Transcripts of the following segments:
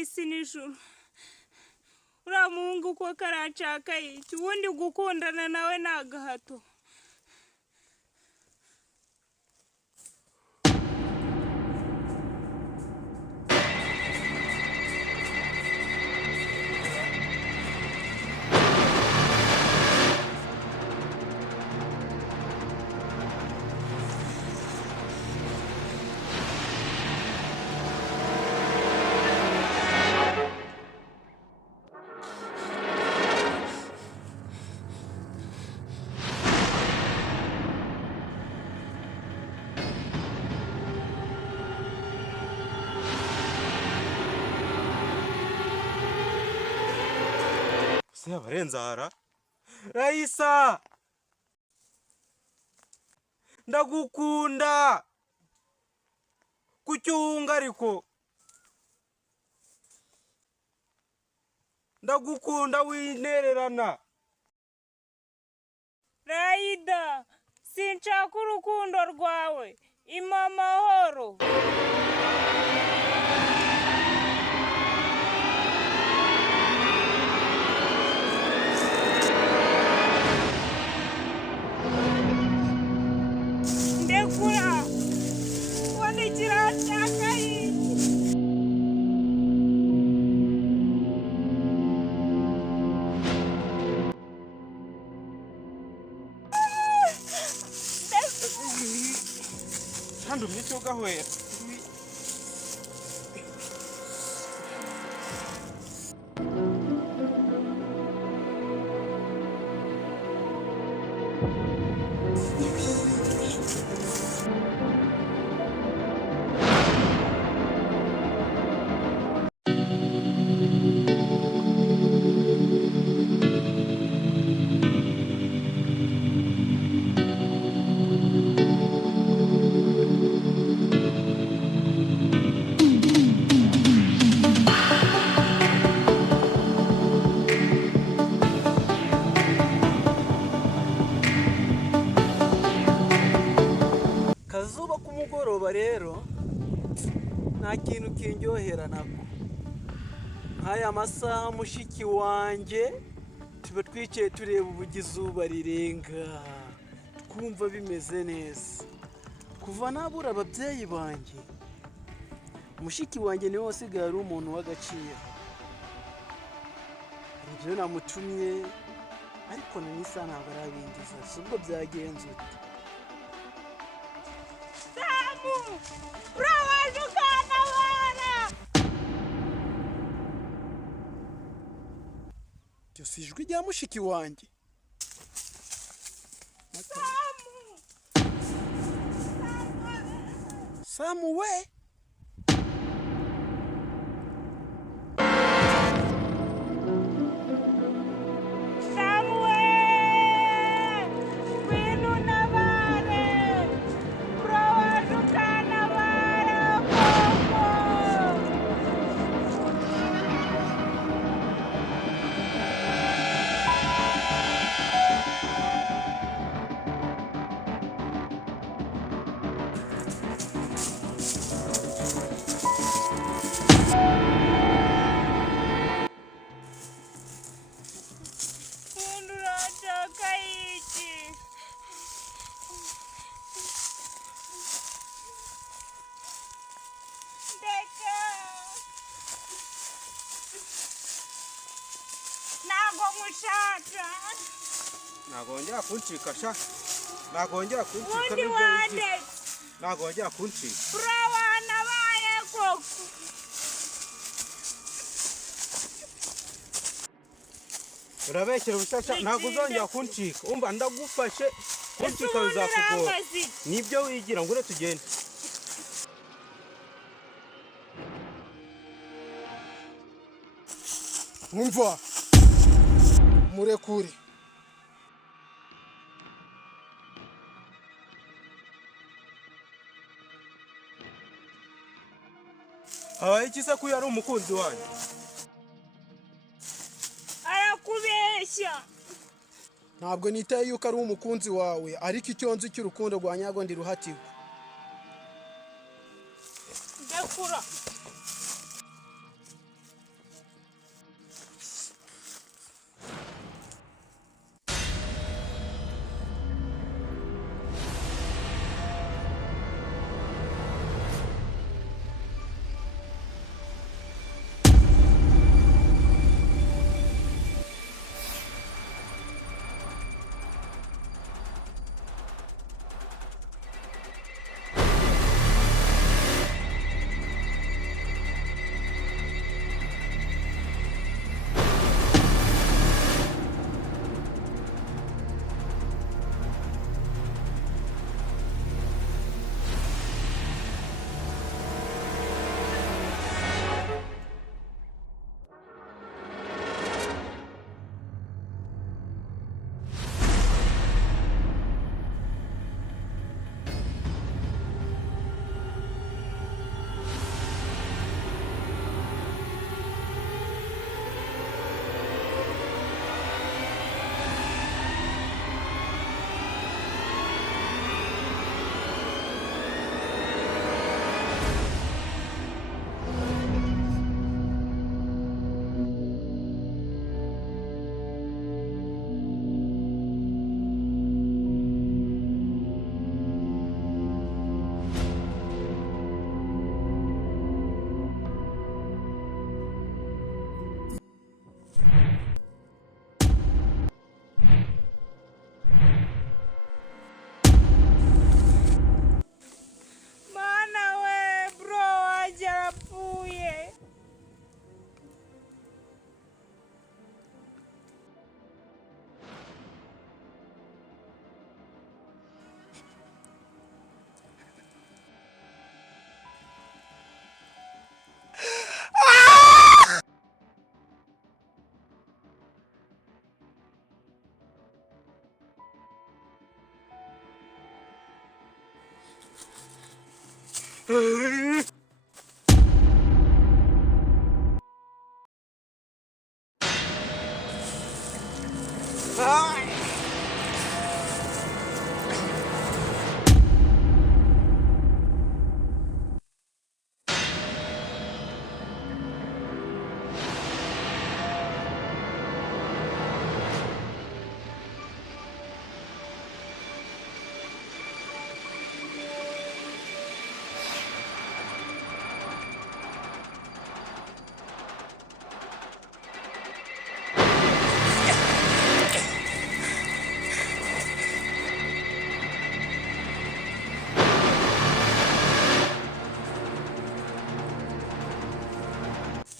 isi n'ijuru uriya muhungu ko karacaka iki ubundi gukundana nawe ni agahato. Barenzara Raisa ndagukunda kucyunga ariko ndagukunda winererana. Raida sinshaka urukundo rwawe ima amahoro. Handu mnicho gahwera rero nta kintu kindyohera nako nk'aya masaha mushiki wanjye tuba twicaye tureba uburyo izuba rirenga twumva bimeze neza. Kuva nabura ababyeyi banjye mushiki wanjye niwe wasigaye ari umuntu w'agaciro. Ibyo namutumye ariko na nisa ntabwo arabingiza subwo byagenze ute. Urawajukana wana Cyo si ijwi rya mushiki wanjye. Samu we nagongera kuncika sha nagongera kuncika nagongera kuncika urawana baye koko urabekera ubusasha ntago uzongera kuncika umva ndagufashe kuncika bizakugora nibyo wigira ngo tugende umva murekure ikisa ko yari umukunzi wanyu arakubeshya. ntabwo nitaye yuko ari umukunzi wawe ariko icyo nzi cy'urukundo rwa nyago ndi ruhatiwe. Ndakura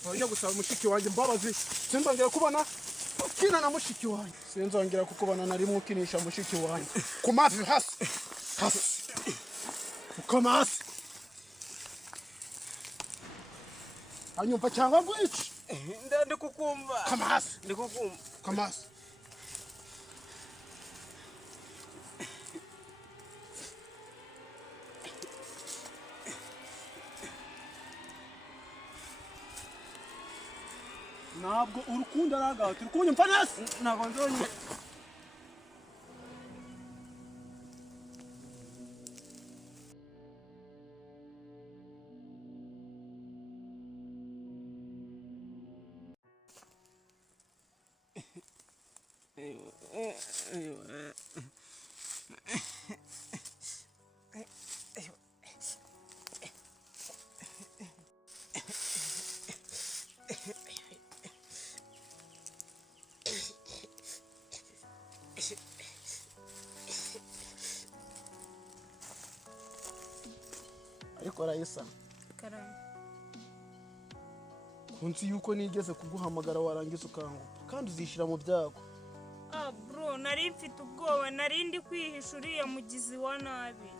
Wajya gusaba mushiki wanjye mbabazi sinzongera kubona ukina na mushiki wanjye sinzongera kukubona na rimwe ukinisha mushiki wanjye ku mavi hasi ukoma hasi anyumva cyangwa ngwici ndi kukumva koma hasi ndi kukumva koma hasi ntabwo urukundo aragaho turi kunyumva neza ntabwo nzongera ariko Raisa karame kunzi yuko nigeze kuguhamagara warangiza ukanguka kandi uzishira mu byago bro nari mfite ubwoba nari ndi kwihisha uriya mugizi wa nabi